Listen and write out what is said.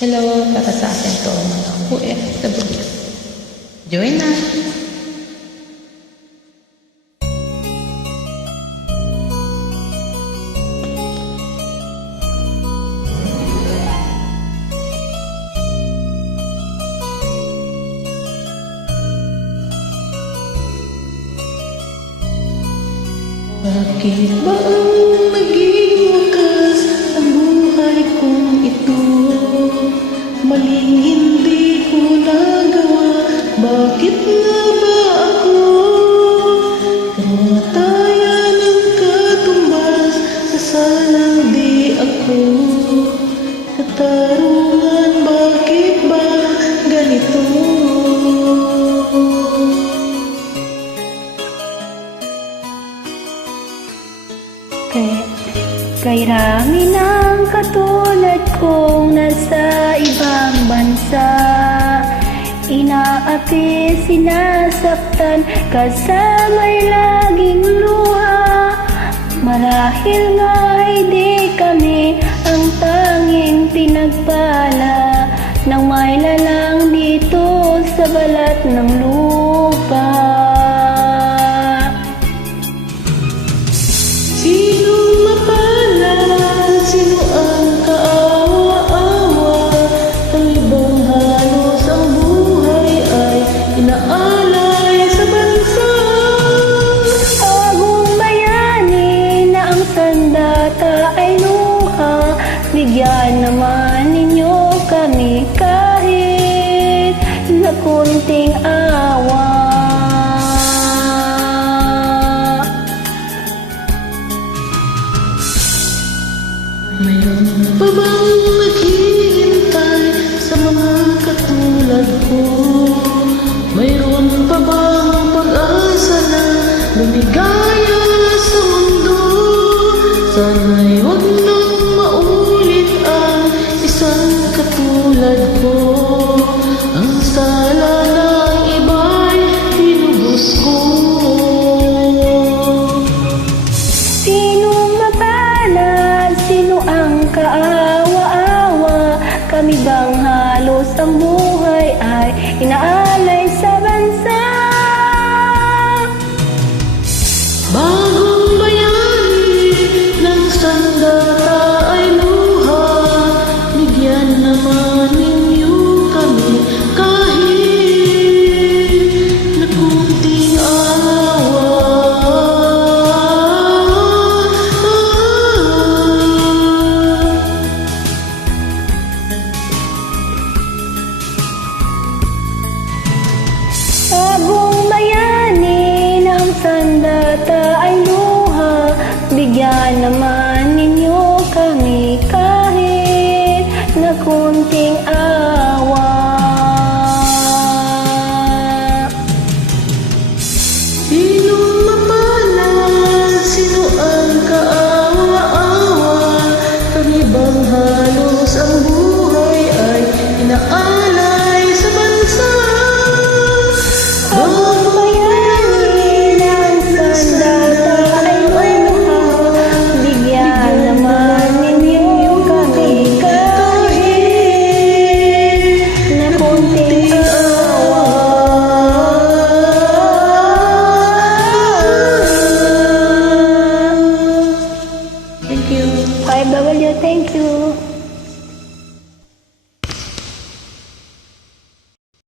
Hello, para sa atin to mga OFW. Join na! Bakit ba ang naging wakas ang buhay kong ito? Maling hindi ko nagawa, bakit nga ba ako? Kamatayan ang katumbas, sasalang di ako. Katarungan, bakit ba ganito? Kay rami ng katulad kong nasa ibang bansa, inaapi, sinasaktan, kasama'y laging luha. Marahil nga'y di kami ang tanging pinagpala ng may lalang dito sa balat ng lupa. Sino mapalad? Sino ang kaawa-awa? Talibang halos ang buhay ay inaalay sa bansa. Agong bayani na ang sandata ay luha, bigyan naman ninyo kami kahit na kunting awa. Mayroon pa bang naghihintay sa mga katulad ko? Mayroon pa bang pag-asa na lumigaya sa mundo? Sana'y huwag nang maulit ang isang katulad ko. Ang sala ng iba'y tinubos ko. Sino ang kaawa-awa? Kami bang halos ang buhay ay inaalay sa bansa? Bagong bayani ng sandata ay luha, bigyan naman ninyo kami kahit na kunting awa. Bagong bayani ng sandata ay luha, bigyan naman ninyo kami kahit na kunting awa. Sino mapalad? Sino ang kaawa-awa? Kami bang halos ang buhay